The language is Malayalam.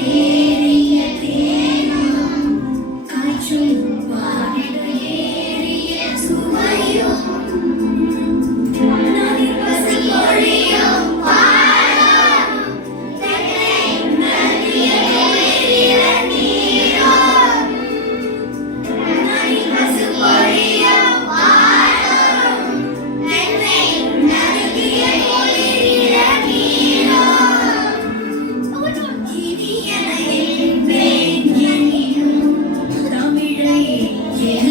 Yeah. Yeah.